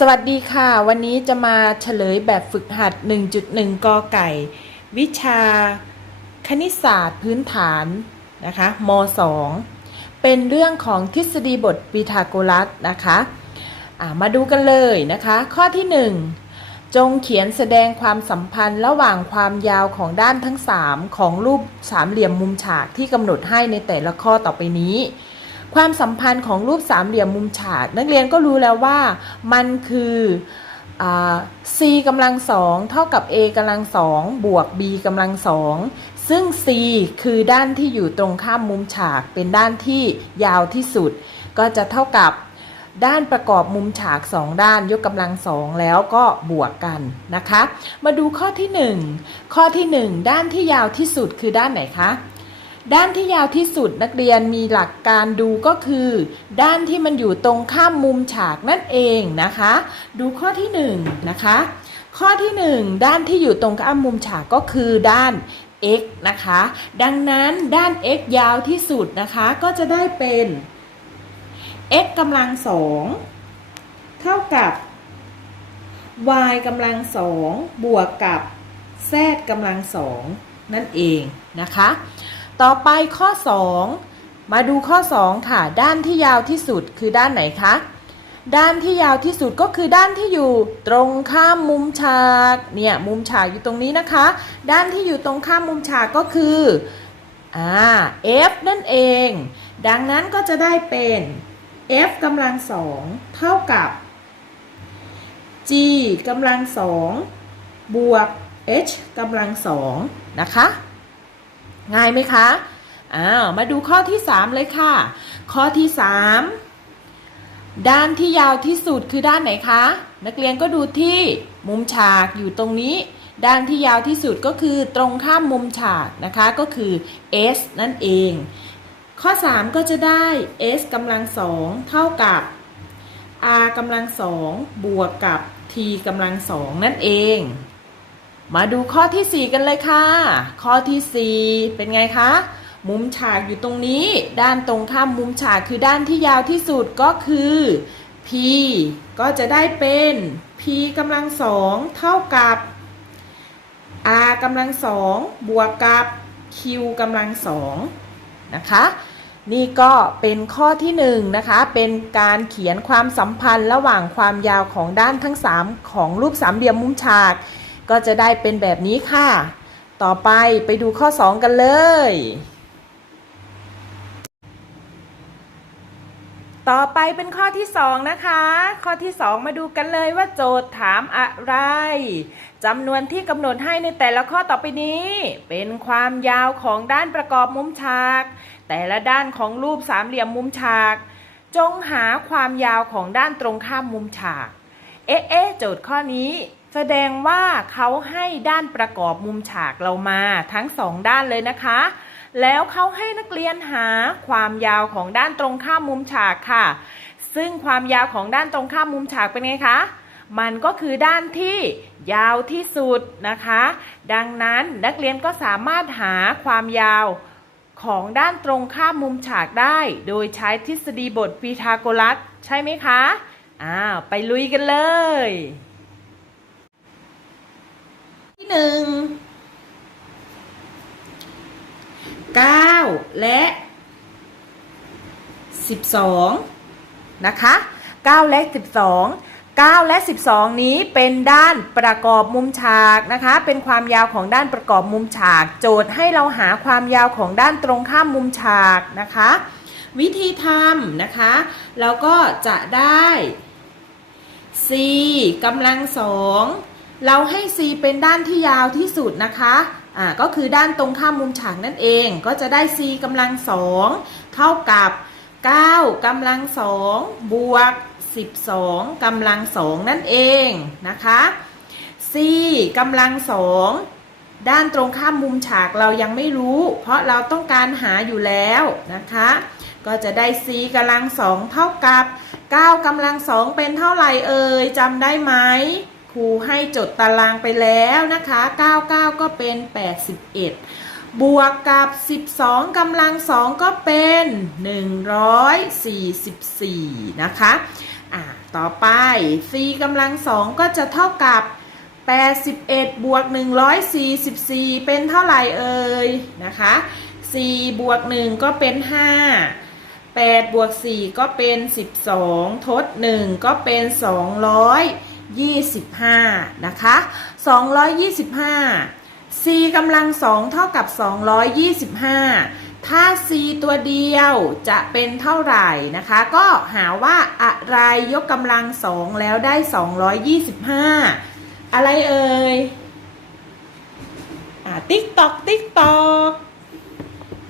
สวัสดีค่ะ วันนี้จะมาเฉลยแบบฝึกหัด 1.1 กอไก่ วิชาคณิตศาสตร์พื้นฐานนะคะม 2 เป็นเรื่องของทฤษฎีบทปีทาโกรัสนะคะามาดูกันเลยนะคะ ข้อที่ 1 จงเขียนแสดงความสัมพันธ์ระหว่างความยาวของด้านทั้ง 3 ของรูปสามเหลี่ยมมุมฉากที่กำหนดให้ในแต่ละข้อต่อไปนี้ ความสัมพันธ์ของรูปสามเหลี่ยมมุมฉากนักเรียนก็รู้แล้วว่ามันคืออ c กำลังสองเท่ากับ a กำลังสองบวก b กำลังสองซึ่ง c คือด้านที่อยู่ตรงข้ามมุมฉาก เป็นด้านที่ยาวที่สุด ก็จะเท่ากับด้านประกอบมุมฉาก 2 ด้านยกกำลังสองแล้วก็บวกกันนะคะ มาดูข้อที่ 1 ข้อที่ 1 ด้านที่ยาวที่สุดคือด้านไหนคะ ด้านที่ยาวที่สุดนักเรียนมีหลักการดูก็คือ ด้านที่มันอยู่ตรงข้ามมุมฉากนั่นเองนะคะ ดูข้อที่1นงนะคะ ข้อที่ 1 ด้านที่อยู่ตรงข้ามมุมฉากก็คือด้าน x นะคะ ดังนั้นด้าน x ยาวที่สุดนะคะก็จะได้เป็น x กำลังสองเท่ากับ y กำลังสองบวกกับ z กำลังสองนั่นเองนะคะ ต่อไปข้อ 2 มาดูข้อ 2 ค่ะ ด้านที่ยาวที่สุดคือด้านไหนคะ ด้านที่ยาวที่สุดก็คือด้านที่อยู่ตรงข้ามมุมฉากเนี่ยมุมฉากอยู่ตรงนี้นะคะ ด้านที่อยู่ตรงข้ามมุมฉากก็คืออ่า f นั่นเอง ดังนั้นก็จะได้เป็น f กำลังสองเท่ากับ g กำลังสองบวก h กำลังสองนะคะ ง่ายไหมคะ อ้าว มาดูข้อที่ 3 เลยค่ะ ข้อที่ 3 ด้านที่ยาวที่สุดคือด้านไหนคะ นักเรียนก็ดูที่มุมฉากอยู่ตรงนี้ ด้านที่ยาวที่สุดก็คือตรงข้ามมุมฉากนะคะ ก็คือ s นั่นเอง ข้อ 3 ก็จะได้ s กำลังสองเท่ากับ r กำลังสองบวกกับ t กำลังสองนั่นเอง มาดูข้อที่ 4 กันเลยค่ะ ข้อที่ 4 เป็นไงคะ มุมฉากอยู่ตรงนี้ ด้านตรงข้ามมุมฉากคือด้านที่ยาวที่สุดก็คือ p ก็จะได้เป็น p กำลังสองเท่ากับ r กำลังสองบวกกับ q กำลังสองนะคะ นี่ก็เป็นข้อที่1นงนะคะ เป็นการเขียนความสัมพันธ์ระหว่างความยาวของด้านทั้ง 3 ของรูปสามเหลี่ยมมุมฉาก ก็จะได้เป็นแบบนี้ค่ะ ต่อไปไปดูข้อ 2 กันเลย ต่อไปเป็นข้อที่ 2 นะคะ ข้อที่ 2 มาดูกันเลยว่าโจทย์ถามอะไรจำนวนที่กำหนดให้ในแต่ละข้อต่อไปนี้ เป็นความยาวของด้านประกอบมุมฉาก แต่ละด้านของรูปสามเหลี่ยมมุมฉาก จงหาความยาวของด้านตรงข้ามมุมฉาก เอ๊ะเอ๊ะโจทย์ข้อนี้ แสดงว่าเขาให้ด้านประกอบมุมฉากเรามาทั้งสองด้านเลยนะคะ แล้วเขาให้นักเรียนหาความยาวของด้านตรงข้ามมุมฉากค่ะ ซึ่งความยาวของด้านตรงข้ามมุมฉากเป็นไงคะ มันก็คือด้านที่ยาวที่สุดนะคะ ดังนั้นนักเรียนก็สามารถหาความยาวของด้านตรงข้ามมุมฉากได้ โดยใช้ทฤษฎีบทพีทาโกรัส ใช่ไหมคะ อ้าว ไปลุยกันเลย หนึ่งเก้าและสิบสองนะคะเก้าและสิบสองเก้าและสิบสองนี้เป็นด้านประกอบมุมฉากนะคะ เป็นความยาวของด้านประกอบมุมฉาก โจทย์ให้เราหาความยาวของด้านตรงข้ามมุมฉากนะคะ วิธีทำนะคะเราก็จะได้ c กำลังสอง เราให้ c เป็นด้านที่ยาวที่สุดนะคะอ่าก็คือด้านตรงข้ามมุมฉากนั่นเอง ก็จะได้ c กำลังสองเท่ากับ 9กำลังสองบวก 12กำลังสองนั่นเองนะคะ c กำลังสองด้านตรงข้ามมุมฉากเรายังไม่รู้ เพราะเราต้องการหาอยู่แล้วนะคะ ก็จะได้ c กำลังสองเท่ากับ 9กำลังสองเป็นเท่าไหร่เอ่ยจำได้ไหม ครูให้จดตารางไปแล้วนะคะ 99 ก็เป็น 81 บวกกับ 12กำลังสองก็เป็น 144 นะคะอ่าต่อไป c กำลังสองก็จะเท่ากับ 81 บวก 144 เป็นเท่าไหร่เอ่ยนะคะ4บวก 1 ก็เป็น 5 8บวก 4 ก็เป็น 12 ทด 1 ก็เป็น 200 25 นะคะ 225 c กำลังสองเท่ากับ 225 ถ้า c ตัวเดียวจะเป็นเท่าไหร่นะคะ ก็หาว่าอะไรยกกำลังสองแล้วได้ 225 อะไรเอ่ยติ๊กตอกติ๊กตอก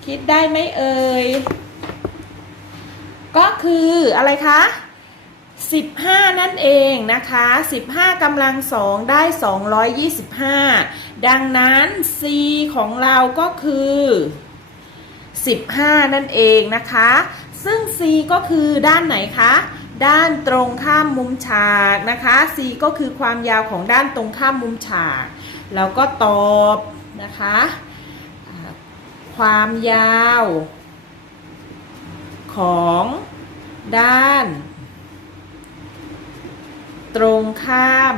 คิดได้ไหมเอ่ย ก็คืออะไรคะ 15 นั่นเองนะคะ 15กำลังสองได้ 225 ดังนั้น c ของเราก็คือ 15 นั่นเองนะคะ ซึ่ง c ก็คือด้านไหนคะ ด้านตรงข้ามมุมฉากนะคะ c ก็คือความยาวของด้านตรงข้ามมุมฉากเราก็ตอบนะคะ ความยาวของด้าน ตรงข้าม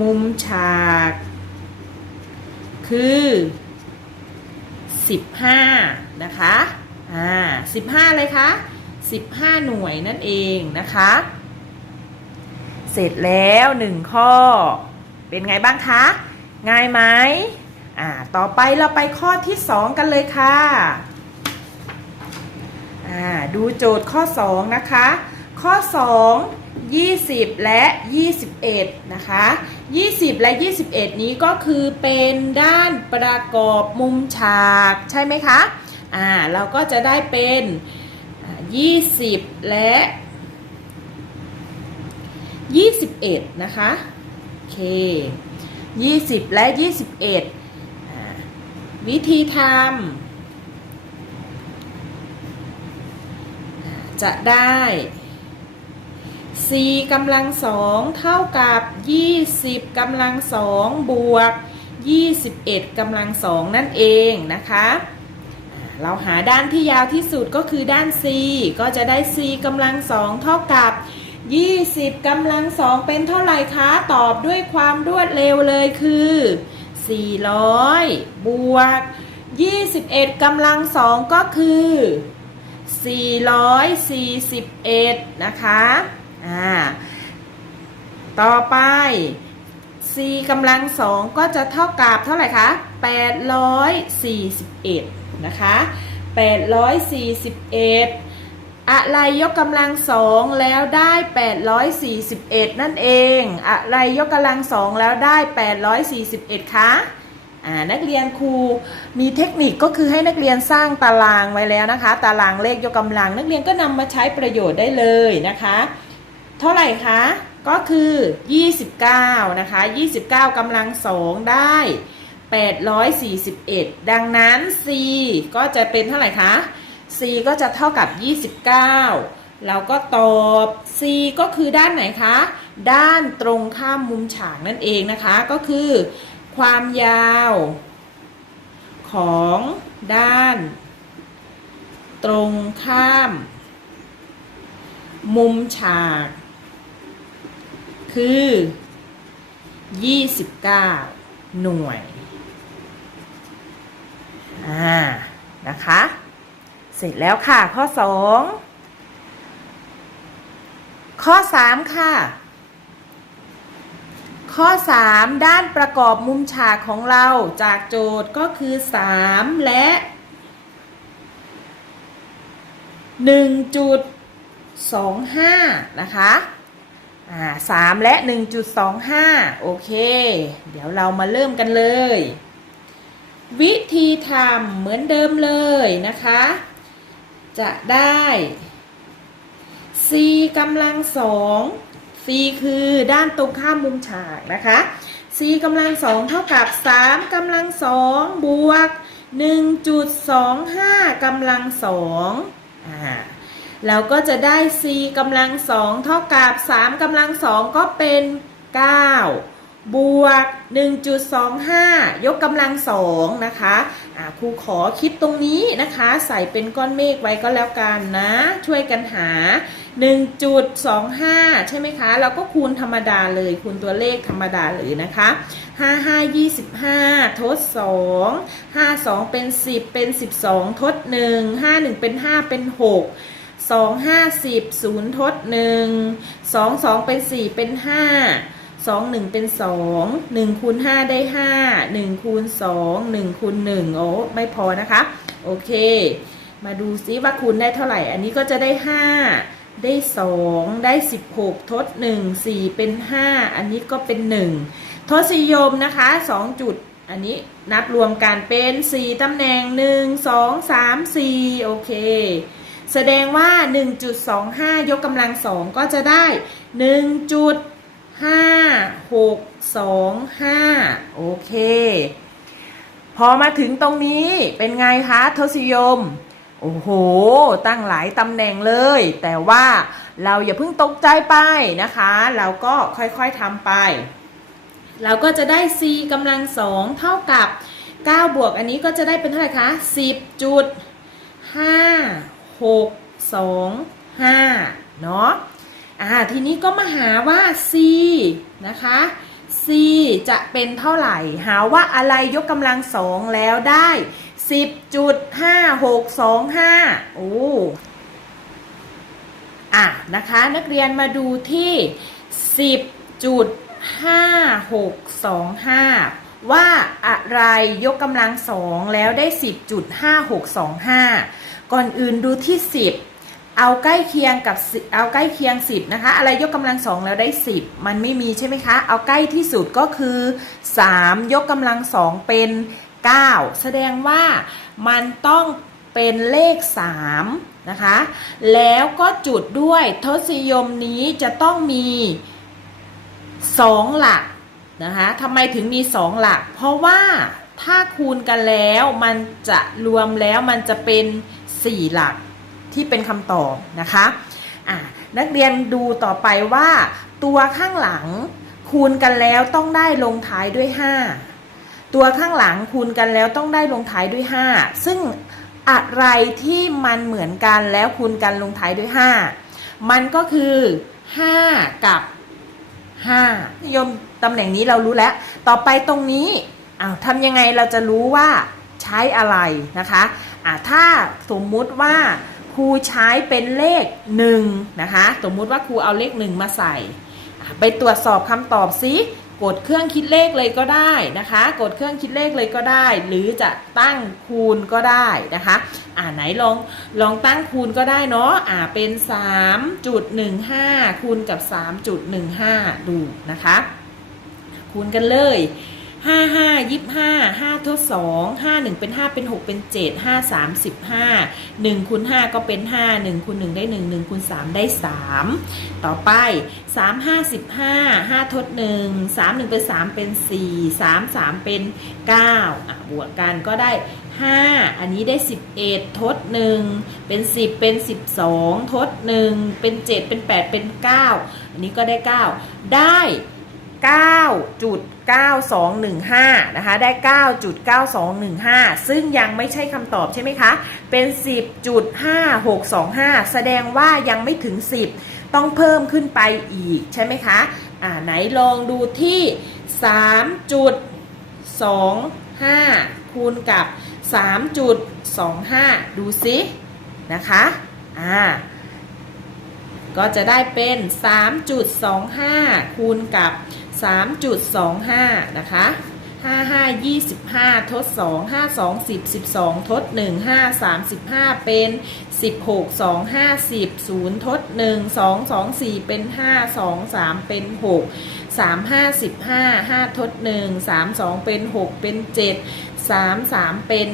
มุมฉาก คือ 15 นะคะ อ่า 15 เลยคะ15 หน่วยนั่นเองนะคะ เสร็จแล้วหนึ่งข้อ เป็นไงบ้างคะ ง่ายไหมอ่า ต่อไปเราไปข้อที่ 2 กันเลยค่ะ อ่า ดูโจทย์ข้อ 2 นะคะ ข้อ 2 20 และ 21 นะคะ 20 และ 21 นี้ก็คือเป็นด้านประกอบมุมฉากใช่ไหมคะ อ่า เราก็จะได้เป็นอ่า20 และ 21 นะคะ โอเค 20 และ 21อ่าวิธีทำจะได้ c กำลังสองเท่ากับ 20กำลังสองบวก 21กำลังสองนั่นเองนะคะ เราหาด้านที่ยาวที่สุดก็คือด้าน c ก็จะได้ c กำลังสองเท่ากับ 20กำลังสองเป็นเท่าไหร่คะ ตอบด้วยความรวดเร็วเลยคือ 400 บวก 21กำลังสองก็คือ 441 นะคะ อ่า ต่อไป c กำลังสองก็จะเท่ากับเท่าไหร่คะ 841 นะคะ 841อะไรยกกำลังสองแล้วได้ 841 นั่นเอง อะไรยกกำลังสองแล้วได้ 841 คะอ่านักเรียนครูมีเทคนิคก็คือให้นักเรียนสร้างตารางไว้แล้วนะคะ ตารางเลขยกกำลัง นักเรียนก็นำมาใช้ประโยชน์ได้เลยนะคะ เท่าไหร่คะ ก็คือ 29 นะคะ 29กำลังสองได้ 841 ดังนั้น c ก็จะเป็นเท่าไหร่คะ c ก็จะเท่ากับ 29 เราก็ตอบ c ก็คือด้านไหนคะ ด้านตรงข้ามมุมฉากนั่นเองนะคะ ก็คือ ความยาว ของด้าน ตรงข้าม มุมฉาก คือ 29 หน่วย อ่า นะคะ เสร็จแล้วค่ะ ข้อ 2 ข้อ 3 ค่ะ ข้อ 3 ด้านประกอบมุมฉากของเราจากโจทย์ก็คือ 3 และ 1.25 นะคะ อ่า3และ1.25โอเค เดี๋ยวเรามาเริ่มกันเลย วิธีทำเหมือนเดิมเลยนะคะ จะได้ c กำลังสอง c คือด้านตรงข้ามมุมฉากนะคะ c กำลังสองเท่ากับ3กำลังสองบวก1.25กำลังสองอ่า เราก็จะได้ c กำลังสองเท่ากับ 3กำลังสองก็เป็น 9 บวก 1.25 ยกกำลังสองนะคะอ่าครูขอคิดตรงนี้นะคะ ใส่เป็นก้อนเมฆไว้ก็แล้วกันนะ ช่วยกันหา 1.25 ใช่ไหมคะ เราก็คูณธรรมดาเลย คูณตัวเลขธรรมดาเลยนะคะ5 5 25 ทด 2 5 2 เป็น 10 เป็น 12 ทด 1 5 1 เป็น 5 เป็น 6 2 5 10 0ทด1 2 2เป็น4เป็น5 2 1เป็น2 1คูณ5ได้5 1คูณ2 1คูณ1โอ้ไม่พอนะคะ โอเค มาดูซิว่าคูณได้เท่าไหร่ อันนี้ก็จะได้5ได้2ได้16ทด1 4เป็น5อันนี้ก็เป็น1ทศนิยมนะคะ2จุดอันนี้นับรวมกันเป็น4ตำแหน่ง1 2 3 4โอเค แสดงว่า 1.25 ยกกำลังสองก็จะได้ 1.5625 โอเค พอมาถึงตรงนี้เป็นไงคะทศนิยม โอ้โห ตั้งหลายตำแหน่งเลย แต่ว่าเราอย่าเพิ่งตกใจไปนะคะ เราก็ค่อยๆทำไป เราก็จะได้ c กำลังสองเท่ากับ 9 บวกอันนี้ก็จะได้เป็นเท่าไหร่คะ 10.5 10จุด5 6 2 5เนาะอ่าทีนี้ก็มาหาว่า c นะคะ c จะเป็นเท่าไหร่ หาว่าอะไรยกกำลังสองแล้วได้ 10.5625 โอ้อะนะคะนักเรียนมาดูที่ 10.5625 ว่าอะไรยกกำลังสองแล้วได้ 10.5625 ก่อนอื่นดูที่ 10 เอาใกล้เคียงกับเอาใกล้เคียง 10 นะคะ อะไรยกกำลังสองแล้วได้ 10 มันไม่มีใช่ไหมคะ เอาใกล้ที่สุดก็คือ 3 ยกกำลังสองเป็น 9 แสดงว่ามันต้องเป็นเลข 3 นะคะ แล้วก็จุดด้วยทศนิยมนี้จะต้องมี 2 หลักนะคะทำไมถึงมี 2 หลัก เพราะว่าถ้าคูณกันแล้วมันจะรวมแล้วมันจะเป็น 4 หลักที่เป็นคำตอบนะคะอะนักเรียนดูต่อไปว่า ตัวข้างหลังคูณกันแล้วต้องได้ลงท้ายด้วย 5 ตัวข้างหลังคูณกันแล้วต้องได้ลงท้ายด้วย 5 ซึ่งอะไรที่มันเหมือนกันแล้วคูณกันลงท้ายด้วย 5 มันก็คือ 5 กับ5นิยมตำแหน่งนี้เรารู้แล้ว ต่อไปตรงนี้อ้าวทำยังไงเราจะรู้ว่า ใช้อะไรนะคะอ่าถ้าสมมุติว่าครูใช้เป็นเลข1นะคะ สมมุติว่าครูเอาเลข 1 มาใส่ ไปตรวจสอบคำตอบซิกดเครื่องคิดเลขเลยก็ได้นะคะ กดเครื่องคิดเลขเลยก็ได้ หรือจะตั้งคูณก็ได้นะคะ อ่าไหนลองลองตั้งคูณก็ได้เนาะอ่าเป็น 3.15 คูณกับ 3.15 ดูนะคะ คูณกันเลย 5 5 25 5ทด2 5 1เป็น5เป็น6เป็น7 5 3 15 1คูณ5ก็เป็น5 1คูณ1ได้1 1คูณ3ได้3ต่อไป3 5 15 5ทด1 3 1เป็น3เป็น4 3 3เป็น9อะบวกกันก็ได้5อันนี้ได้11ทด1เป็น10เป็น12ทด1เป็น7เป็น8เป็น9อันนี้ก็ได้9ได้9จุด 9215 นะคะ ได้ 9.9215 ซึ่งยังไม่ใช่คำตอบใช่ไหมคะ เป็น 10.5625 แสดงว่ายังไม่ถึง 10 ต้องเพิ่มขึ้นไปอีกใช่ไหมคะ อ่าไหนลองดูที่ 3.25 คูณกับ 3.25 ดูซินะคะ อ่าก็จะได้เป็น 3.25 คูณกับ3.25 3.25 นะคะ 5 5 25 ทด 2 5 2 10 12 ทด 1 5 35 เป็น 16 2 50 0 ทด 1 2 2 4 เป็น 5 2 3 เป็น 6 3 5 15 5 ทด 1 3 2 เป็น 6 เป็น 7 3 3 เป็น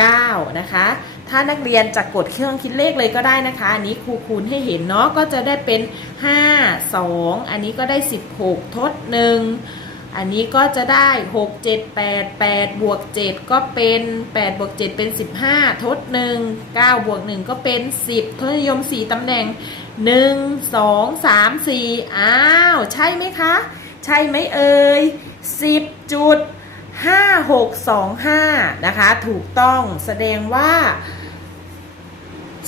9 นะคะ ถ้านักเรียนจะกดเครื่องคิดเลขเลยก็ได้นะคะ อันนี้ครูคูณให้เห็นเนาะก็จะได้เป็น 5 2 อันนี้ก็ได้ 16 ทด 1 อันนี้ก็จะได้ 6 7 8 8บวก7ก็เป็น8บวก7เป็น 15 ทด 1 9บวก1ก็เป็น 10 ทศนิยม 4ตำแหน่ง 1 2 3 4 อ้าว ใช่ไหมคะ ใช่ไหมเอ่ย10จุด5625 นะคะ ถูกต้องแสดงว่า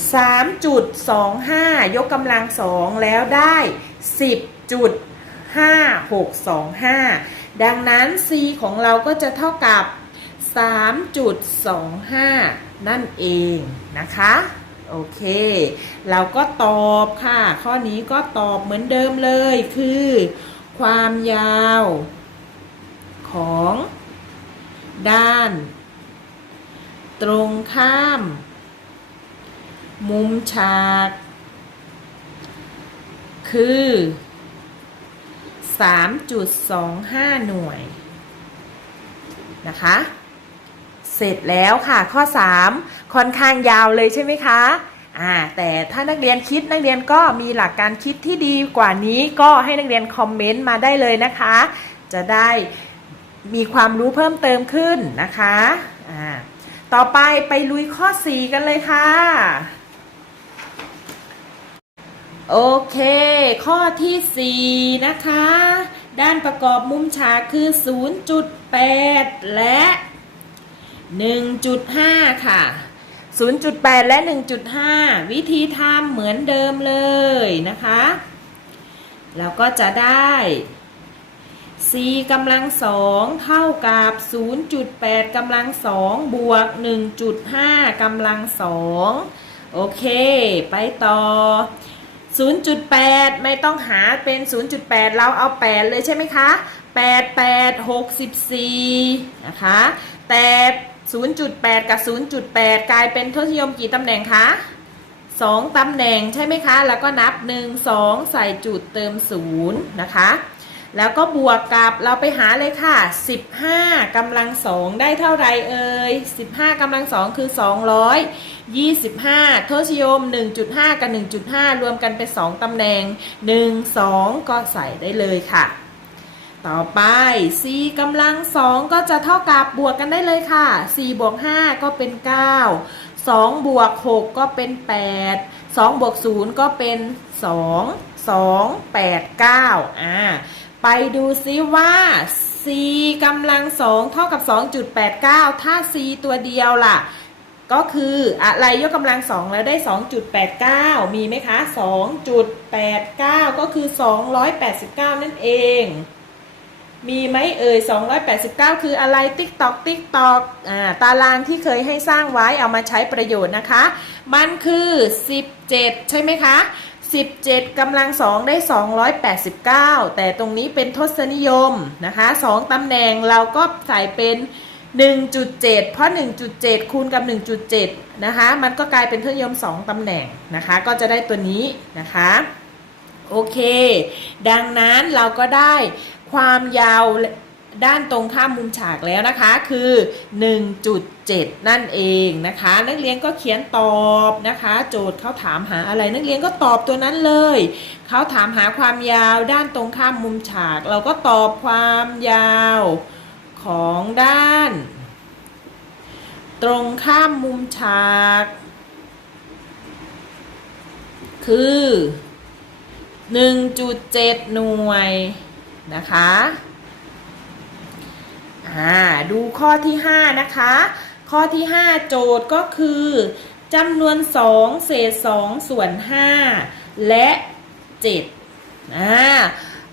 3.25 ยกกำลังสองแล้วได้ 10.5625 ดังนั้น c ของเราก็จะเท่ากับ 3.25 นั่นเองนะคะ โอเค เราก็ตอบค่ะ ข้อนี้ก็ตอบเหมือนเดิมเลยคือ ความยาวของ ด้าน ตรงข้าม มุมฉาก คือ 3.25 หน่วย นะคะ เสร็จแล้วค่ะข้อ 3 ค่อนข้างยาวเลยใช่ไหมคะอ่าแต่ถ้านักเรียนคิดนักเรียนก็มีหลักการคิดที่ดีกว่านี้ก็ให้นักเรียนคอมเมนต์มาได้เลยนะคะ จะได้มีความรู้เพิ่มเติมขึ้นนะคะอ่าต่อไปไปลุยข้อ 4 กันเลยค่ะ โอเค ข้อที่ 4 นะคะ ด้านประกอบมุมฉากคือ 0.8 และ 1.5 ค่ะ 0.8 และ 1.5 วิธีทำเหมือนเดิมเลยนะคะเราก็จะได้ c กำลังสองเท่ากับ 0.8กำลังสองบวก 1.5กำลังสองโอเค ไปต่อ 0.8 ไม่ต้องหาเป็น 0.8 เราเอา 8 เลยใช่ไหมคะ 8 8 64 นะคะ แต่ 0.8 กับ 0.8 กลายเป็นทศนิยมกี่ตำแหน่งคะ 2 ตำแหน่งใช่ไหมคะ แล้วก็นับ 1 2 ใส่จุดเติม 0 นะคะ แล้วก็บวกกับเราไปหาเลยค่ะ 15กำลังสองได้เท่าไรเอ่ย 15กำลังสอง 225ทศนิยม 1.5 กับ 1.5 รวมกันเป็น 2 ตำแหน่ง 1 2 ก็ใส่ได้เลยค่ะ ต่อไป c กำลังสองก็จะเท่ากับบวกกันได้เลยค่ะ 4 บวก 5 ก็เป็น 9 2 บวก 6 ก็เป็น 8 2 บวก 0 ก็เป็น 2 2 8 9อ่าไปดูซิว่า c กำลังสองเท่ากับ 2.89 ถ้า c ตัวเดียวล่ะ ก็คืออะไรยกกำลังสองแล้วได้ 2.89 มีไหมคะ 2.89 ก็คือ 289 นั่นเอง มีไหมเอ่ย 289 คืออะไรติ๊กตอกติ๊กตอกอ่าตารางที่เคยให้สร้างไว้เอามาใช้ประโยชน์นะคะ มันคือ 17 ใช่ไหมคะ17กำลังสองได้ 289 แต่ตรงนี้เป็นทศนิยมนะคะ 2ตำแหน่งเราก็ใส่เป็น 1.7 เพราะ 1.7 คูณกับ 1.7 นะคะ มันก็กลายเป็นทศนิยม2ตำแหน่งนะคะ ก็จะได้ตัวนี้นะคะ โอเค ดังนั้นเราก็ได้ความยาวด้านตรงข้ามมุมฉากแล้วนะคะ คือ 1.7 นั่นเองนะคะ นักเรียนก็เขียนตอบนะคะ โจทย์เขาถามหาอะไร นักเรียนก็ตอบตัวนั้นเลย เขาถามหาความยาวด้านตรงข้ามมุมฉาก เราก็ตอบความยาว ของด้าน ตรงข้ามมุมฉาก คือ 1.7 หน่วย นะคะอ่าดูข้อที่ 5 นะคะ ข้อที่ 5 โจทย์ก็คือจำนวน 2 เศษ 2 ส่วน 5 และ 7อ่า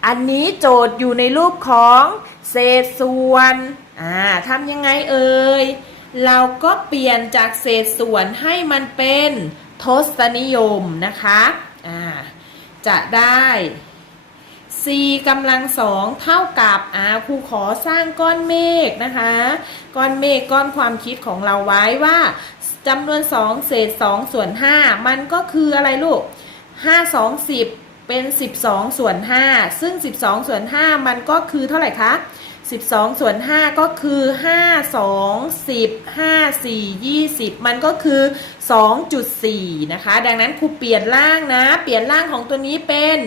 อันนี้โจทย์อยู่ในรูปของ เศษส่วนอ่าทำยังไงเอ่ย เราก็เปลี่ยนจากเศษส่วนให้มันเป็นทศนิยมนะคะอ่าจะได้ c กำลังสองเท่ากับอ่าครูขอสร้างก้อนเมฆนะคะ ก้อนเมฆก้อนความคิดของเราไว้ว่าจำนวน 2 เศษ 2 ส่วน 5 มันก็คืออะไรลูก 5 2 10 เป็น 12 ส่วน 5 ซึ่ง 12 ส่วน 5 มันก็คือเท่าไหร่คะ 12 ส่วน 5 ก็คือ 5 2 10 5 4 20 มันก็คือ 2.4 นะคะ ดังนั้นครูเปลี่ยนร่างนะ เปลี่ยนร่างของตัวนี้เป็น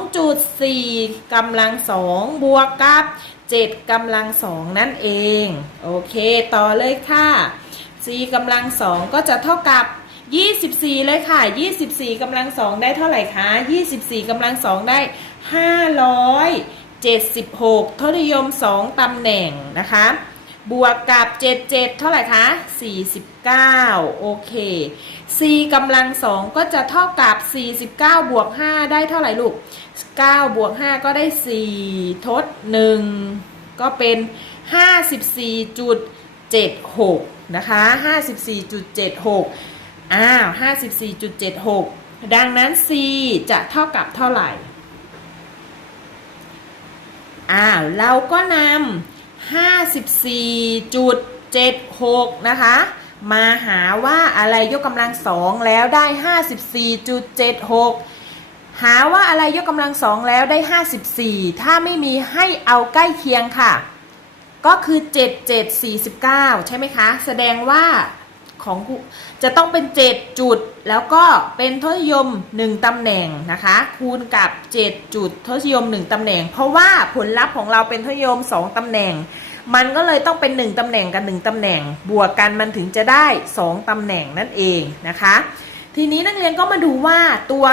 2.4กำลังสองบวกกับ 7กำลังสองนั่นเอง โอเค ต่อเลยค่ะ c กำลังสองก็จะเท่ากับ 24 เลยค่ะ 24กำลังสองได้เท่าไหร่คะ 24กำลังสองได้ 576ทศนิยม 2ตำแหน่งนะคะ บวกกับ 77 เท่าไหร่คะ 49 โอเค c กำลัง2ก็จะเท่ากับ 49 บวก 5 ได้เท่าไหร่ลูก 9 บวก 5 ก็ได้ 4 ทด 1 ก็เป็น 54.76 นะคะ 54.76 อ้าว54.76ดังนั้น c จะเท่ากับเท่าไหร่ อ้าว เราก็นำ54.76นะคะ มาหาว่าอะไรยกกำลังสองแล้วได้54.76หาว่าอะไรยกกำลังสองแล้วได้ 54 ถ้าไม่มีให้เอาใกล้เคียงค่ะ ก็คือ 7749 ใช่ไหมคะ แสดงว่า ของจะต้องเป็น 7 จุด แล้วก็เป็นทศนิยม 1 ตำแหน่งนะคะ คูณกับ 7 จุดทศนิยม 1 ตำแหน่ง เพราะว่าผลลัพธ์ของเราเป็นทศนิยม 2 ตำแหน่ง มันก็เลยต้องเป็น 1 ตำแหน่งกับ 1 ตำแหน่ง บวกกันมันถึงจะได้ 2 ตำแหน่งนั่นเองนะคะ ทีนี้นักเรียนก็มาดูว่าตัว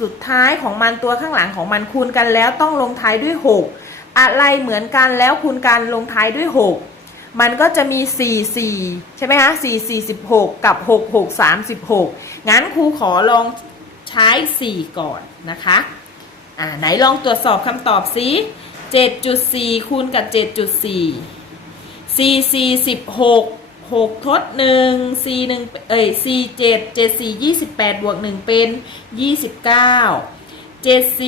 สุดท้ายของมันตัวข้างหลังของมันคูณกันแล้วต้องลงท้ายด้วย 6 อะไรเหมือนกันแล้วคูณกันลงท้ายด้วย 6 มันก็จะมี 4 4 ใช่ไหมคะ4 4 16 กับ 6 6 36 งั้นครูขอลองใช้ 4 ก่อนนะคะ อ่า ไหนลองตรวจสอบคำตอบซิ7.4 คูณกับ 7.4 4 4 16 6 ทด 1 4 1เอ้ย4 7 7 4 28 บวก 1 เป็น 29 7 4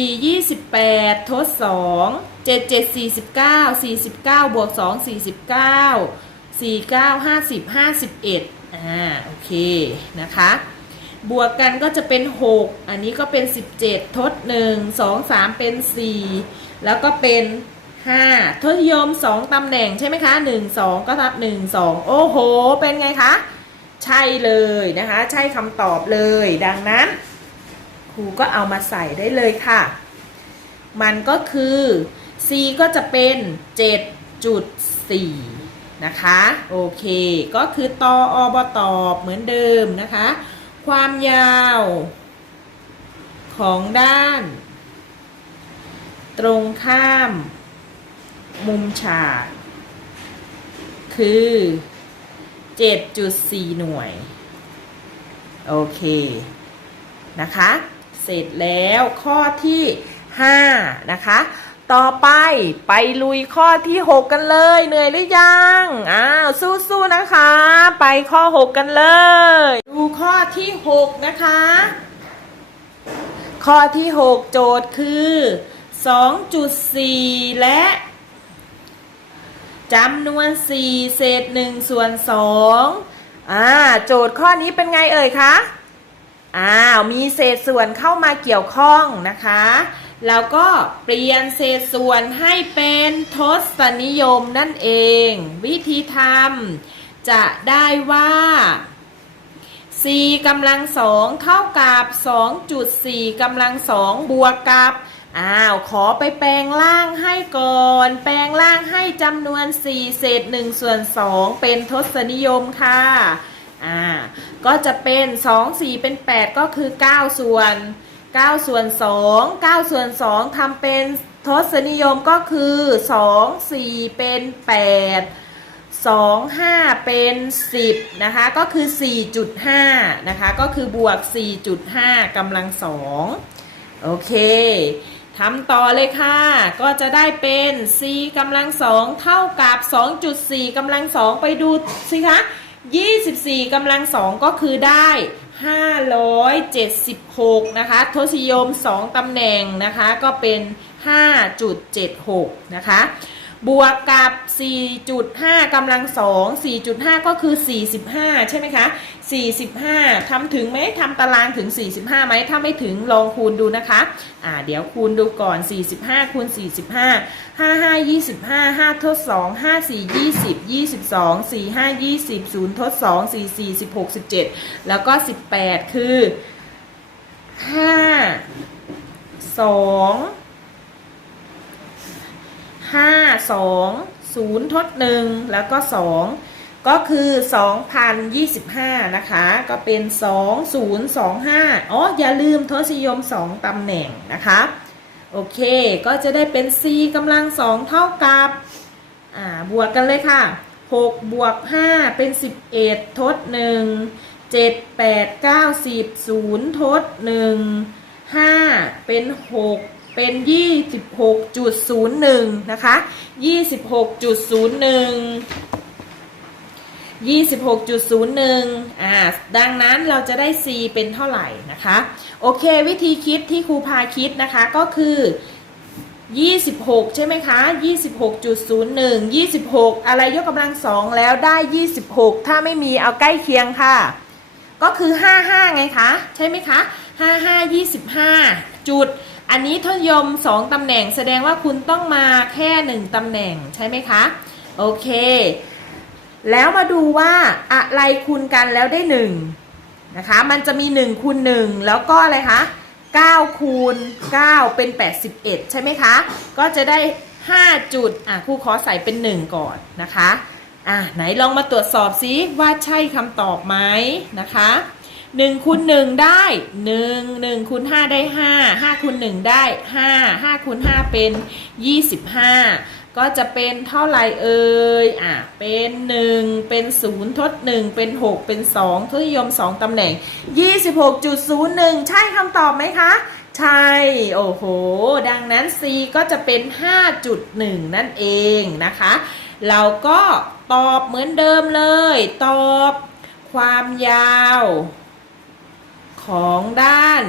28ทด2 7 7 49 49บวก2 49 49 50 51อ่าโอเคนะคะ บวกกันก็จะเป็น6อันนี้ก็เป็น17ทด1 2 3เป็น4แล้วก็เป็น5ทศนิยม2ตำแหน่งใช่ไหมคะ1 2ก็ทับ1 2โอ้โห เป็นไงคะ ใช่เลยนะคะ ใช่คำตอบเลยดังนั้น รูก็เอามาใส่ได้เลยค่ะ มันก็คือ C ก็จะเป็น 7.4 นะคะ โอเค ก็คือตออบตอบเหมือนเดิมนะคะ ความยาวของด้าน ตรงข้ามมุมฉากคือ 7.4 หน่วย โอเค นะคะ เสร็จแล้วข้อที่ 5 นะคะ ต่อไปไปลุยข้อที่ 6 กันเลยเหนื่อยหรือยังอ้าวสู้ๆนะคะ ไปข้อ 6 กันเลย ดูข้อที่ 6 นะคะ ข้อที่ 6 โจทย์คือ 2.4 และจำนวน 4 เศษ1ส่วน2อ่าโจทย์ข้อนี้เป็นไงเอ่ยคะ อ้าวมีเศษส่วนเข้ามาเกี่ยวข้องนะคะ แล้วก็เปลี่ยนเศษส่วนให้เป็นทศนิยมนั่นเอง วิธีทำจะได้ว่า4กำลังสองเท่ากับ 2.4กำลังสองบวกกับ อ้าว ขอไปแปลงล่างให้ก่อน แปลงล่างให้จำนวน 4 เศษ1ส่วน2เป็นทศนิยมค่ะ อ่าก็จะเป็น 2 4 เป็น 8 ก็คือ 9 ส่วน 9 ส่วน 2 9 ส่วน 2ทำเป็นทศนิยมก็คือ 2 4 เป็น 8 2 5 เป็น 10 นะคะ ก็คือ 4.5 นะคะ ก็คือบวก 4.5กำลังสองโอเคทำต่อเลยค่ะ ก็จะได้เป็น c กำลังสองเท่ากับ 2.4กำลังสองไปดูสิคะ 24กำลังสองก็คือได้ 576 นะคะ ทศนิยม 2ตำแหน่งนะคะ ก็เป็น 5.76 นะคะ บวกกับ 4.5กำลังสอง4.5 ก็คือ 45 ใช่ไหมคะ 45ทำถึงไหมทำตารางถึง 45ไหมถ้าไม่ถึงลองคูณดูนะคะ อ่า เดี๋ยวคูณดูก่อน 45 คูณ 45 55 25 5 ทด 2 5 4 20 22 4 5 20 0 ทด 2 4 4 16 17 แล้วก็ 18 คือ 5 2 ห้าสองศูนย์ทดหนึ่งแล้วก็สองก็คือสองพันยี่สิบห้านะคะ ก็เป็นสองศูนย์สองห้าอ๋อ อย่าลืมทศนิยมสองตำแหน่งนะคะ โอเค ก็จะได้เป็น c กำลังสองเท่ากับ อ่า บวกกันเลยค่ะ 6 บวก 5 เป็น 11 ทด 1 7 8 9 10 0 ทด 1 5 เป็น 6 เป็น 26.01 นะคะ 26.01 26.01 อ่า ดังนั้นเราจะได้ c เป็นเท่าไหร่นะคะ โอเค วิธีคิดที่ครูพาคิดนะคะก็คือ 26 ใช่ไหมคะ 26.01 26 อะไรยกกำลังสองแล้วได้ 26 ถ้าไม่มีเอาใกล้เคียงค่ะ ก็คือ 55 ไงคะ ใช่ไหมคะ 55 25 จุด อันนี้ทศยม 2 ตำแหน่งแสดงว่าคุณต้องมาแค่ 1 ตำแหน่งใช่ไหมคะ โอเค แล้วมาดูว่าอะไรคูณกันแล้วได้ 1 นะคะ มันจะมี 1คูณ1 แล้วก็อะไรคะ9คูณ9เป็น 81 ใช่ไหมคะ ก็จะได้ 5 จุด อะครูขอใส่เป็น 1 ก่อนนะคะ อะไหนลองมาตรวจสอบซิว่าใช่คำตอบไหมนะคะ หนึ่งคูณหนึ่งได้หนึ่งหนึ่งคูณห้าได้ห้าห้าคูณหนึ่งได้ห้าห้าคูณห้าเป็นยี่สิบห้าก็จะเป็นเท่าไรเอ่ยอะเป็นหนึ่งเป็นศูนย์ทดหนึ่งเป็นหกเป็นสองทศนิยมสองตำแหน่งยี่สิบหกจุดศูนย์หนึ่งใช่คำตอบไหมคะใช่ โอ้โห ดังนั้น C ก็จะเป็น 5.1 นั่นเองนะคะ เราก็ตอบเหมือนเดิมเลย ตอบความยาว ของด้าน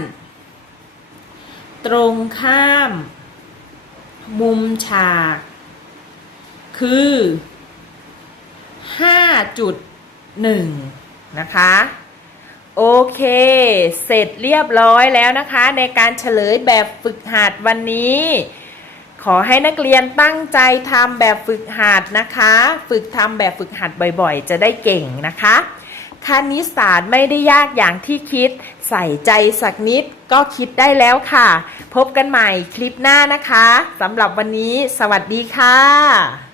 ตรงข้าม มุมฉาก คือ 5.1 นะคะ โอเค เสร็จเรียบร้อยแล้วนะคะ ในการเฉลยแบบฝึกหัดวันนี้ขอให้นักเรียนตั้งใจทำแบบฝึกหัดนะคะ ฝึกทำแบบฝึกหัดบ่อยๆ จะได้เก่งนะคะ คณิตศาสตร์ไม่ได้ยากอย่างที่คิด ใส่ใจสักนิดก็คิดได้แล้วค่ะ พบกันใหม่คลิปหน้านะคะสำหรับวันนี้ สวัสดีค่ะ